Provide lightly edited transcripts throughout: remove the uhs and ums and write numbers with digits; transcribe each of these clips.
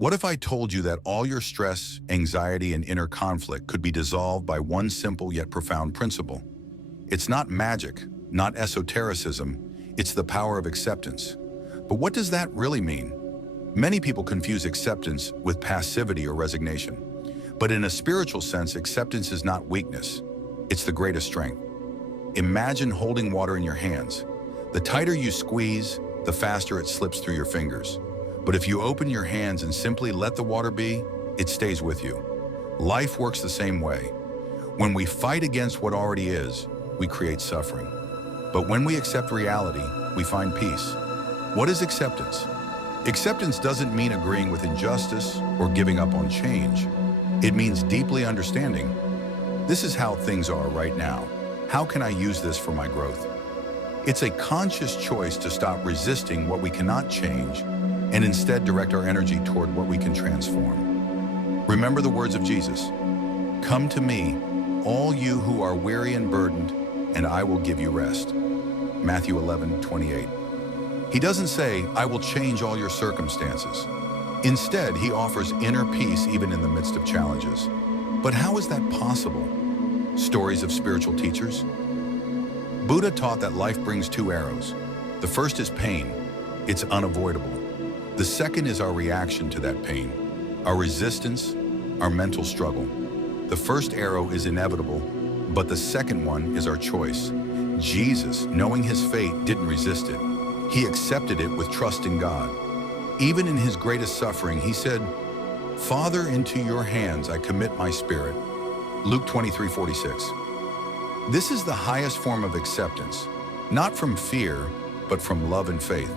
What if I told you that all your stress, anxiety, and inner conflict could be dissolved by one simple yet profound principle? It's not magic, not esotericism, it's the power of acceptance. But what does that really mean? Many people confuse acceptance with passivity or resignation. But in a spiritual sense, acceptance is not weakness, it's the greatest strength. Imagine holding water in your hands. The tighter you squeeze, the faster it slips through your fingers. But if you open your hands and simply let the water be, it stays with you. Life works the same way. When we fight against what already is, we create suffering. But when we accept reality, we find peace. What is acceptance? Acceptance doesn't mean agreeing with injustice or giving up on change. It means deeply understanding. This is how things are right now. How can I use this for my growth? It's a conscious choice to stop resisting what we cannot change and instead direct our energy toward what we can transform. Remember the words of Jesus. Come to me, all you who are weary and burdened, and I will give you rest. Matthew 11:28. He doesn't say, I will change all your circumstances. Instead, he offers inner peace even in the midst of challenges. But how is that possible? Stories of spiritual teachers? Buddha taught that life brings two arrows. The first is pain. It's unavoidable. The second is our reaction to that pain, our resistance, our mental struggle. The first arrow is inevitable, but the second one is our choice. Jesus, knowing his fate, didn't resist it. He accepted it with trust in God. Even in his greatest suffering, he said, Father, into your hands I commit my spirit. Luke 23:46. This is the highest form of acceptance, not from fear, but from love and faith.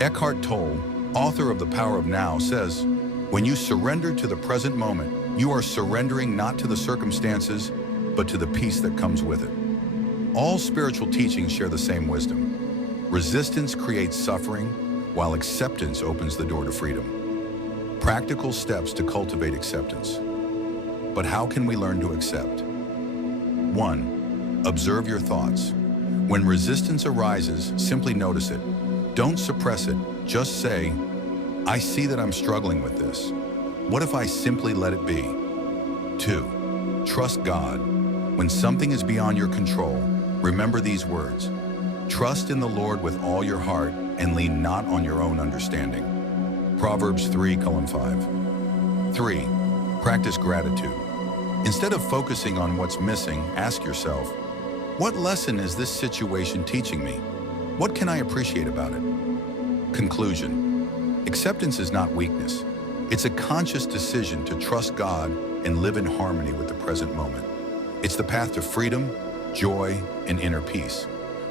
Eckhart Tolle, author of The Power of Now, says, when you surrender to the present moment, you are surrendering not to the circumstances, but to the peace that comes with it. All spiritual teachings share the same wisdom. Resistance creates suffering, while acceptance opens the door to freedom. Practical steps to cultivate acceptance. But how can we learn to accept? 1. Observe your thoughts. When resistance arises, simply notice it. Don't suppress it, just say, I see that I'm struggling with this. What if I simply let it be? 2. Trust God. When something is beyond your control, remember these words. Trust in the Lord with all your heart and lean not on your own understanding. Proverbs 3:5. 3. Practice gratitude. Instead of focusing on what's missing, ask yourself, what lesson is this situation teaching me? What can I appreciate about it? Conclusion. Acceptance is not weakness. It's a conscious decision to trust God and live in harmony with the present moment. It's the path to freedom, joy, and inner peace.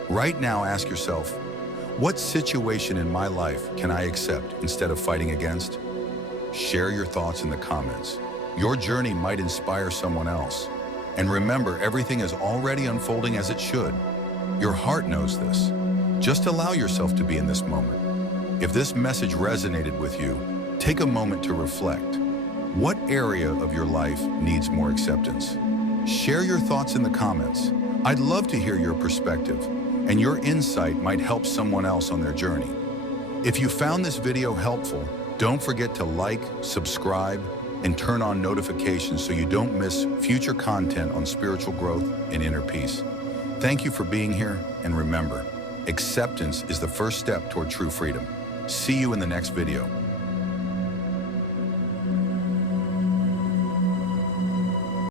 Right now, ask yourself, what situation in my life can I accept instead of fighting against? Share your thoughts in the comments. Your journey might inspire someone else. And remember, everything is already unfolding as it should. Your heart knows this. Just allow yourself to be in this moment. If this message resonated with you, take a moment to reflect. What area of your life needs more acceptance? Share your thoughts in the comments. I'd love to hear your perspective, and your insight might help someone else on their journey. If you found this video helpful, don't forget to like, subscribe, and turn on notifications so you don't miss future content on spiritual growth and inner peace. Thank you for being here, and remember, acceptance is the first step toward true freedom. See you in the next video.